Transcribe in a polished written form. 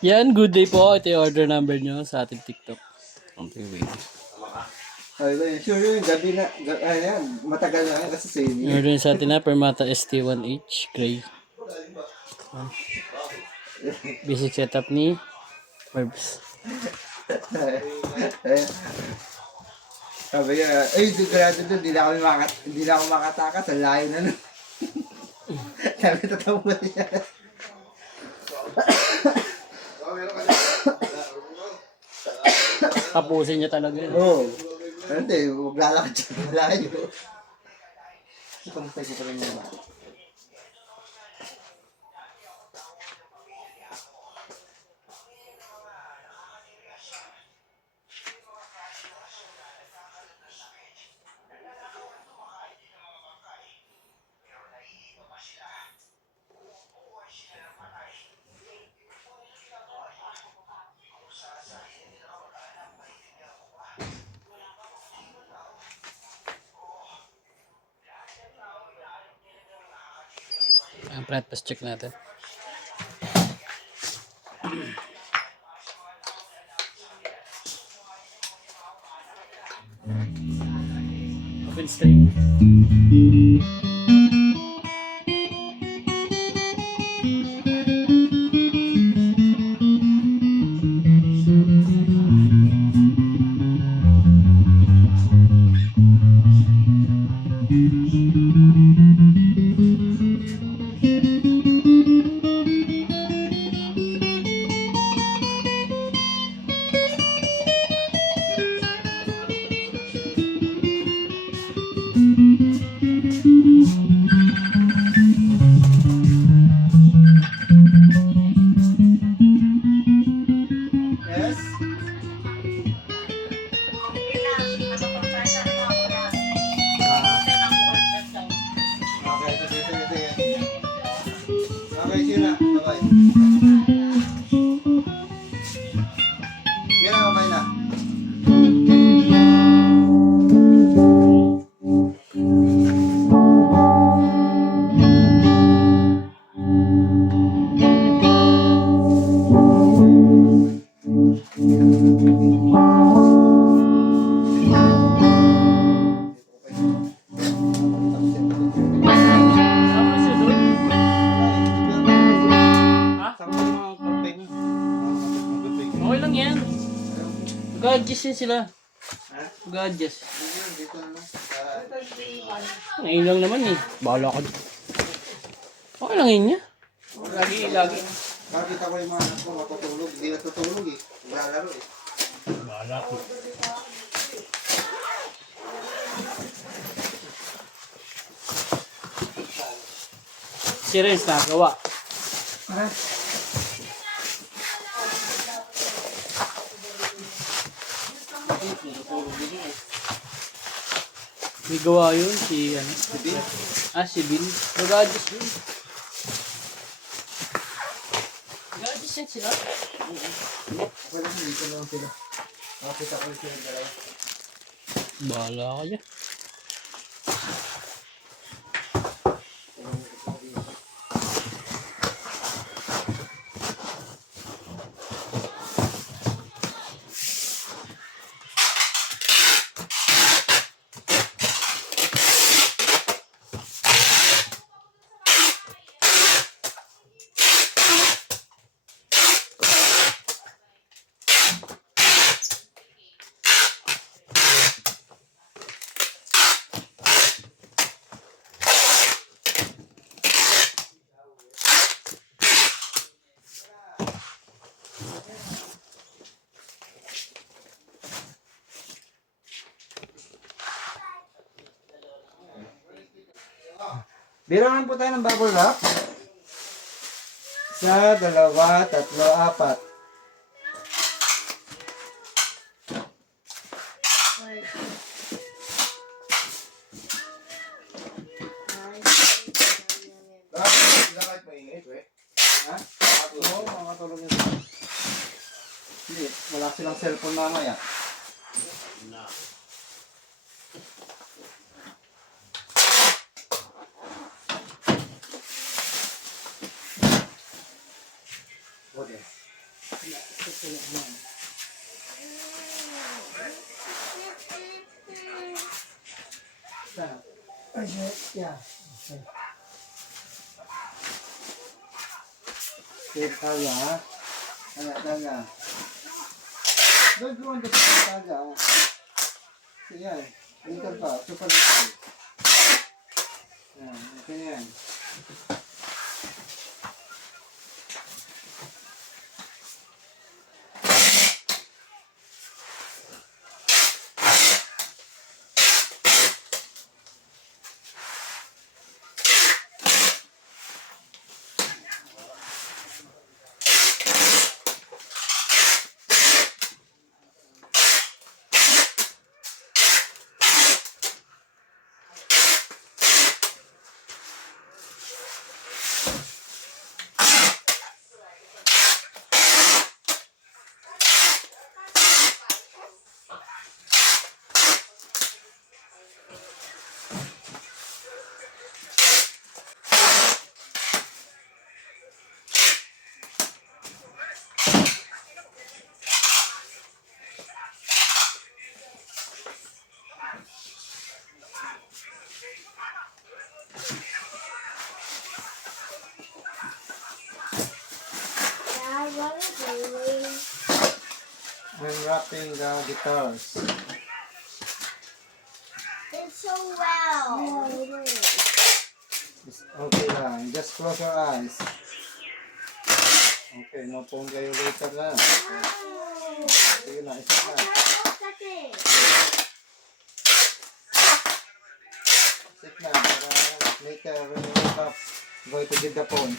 Yan, good day po. Ito yung order number nyo sa ating TikTok. Okay, wait. Sure yun, gabi na, yan, matagal na kasi sa inyo. Yung order sa atin na, Permata ST1H, gray. Basic setup ni Verbs. Sabi niya, ay, sigurado doon, hindi na ako makatakas, ang layo na nun. Sabi, totoo ba niya? Tapusin niya talaga yun. Oo. Hindi, maglalakad siya malayo. Kamusta ko pa rin yung bata? Ang breakfast check natin. Open string. Yes? Okay, sige. Okay, sila. Bye-bye. Sige na, bye na. Sama siya doon? Ha? Okay lang yan. Mag-adjust yan sila. Mag-adjust. Ngayon lang naman eh. Bahala ka. Okay lang yun niya. Lagi. Nakita ko yung mga anak ko matutulog. Hindi natutulog eh. Lalaro eh. Bahala ko. Si Renz nakagawa. May gawa yun si ano? Si Bill. Si Bill. Mag-adjust yun. Mag-adjust yan sila. Wala, dito lang sila. Nakita ko yung sila dalawa. Bahala ka dyan. Bilangan po tayo ng bubble wrap. 1, 2, 3, 4. Bakit maingay, pre? Ha? Oo, makakatulog yun. Hindi, wala silang cellphone mamaya. Okay. Yeah. Step taga. Taga. Don't go on the step taga. Sige. Dito pa. Super little. Yan. Okay yan. Unwrapping the guitars. It's so well. It's okay lang. Just close your eyes. Okay, no phone kayo later na. Sige na, isa na. Sit na, para later when you wake up, go to get the phone.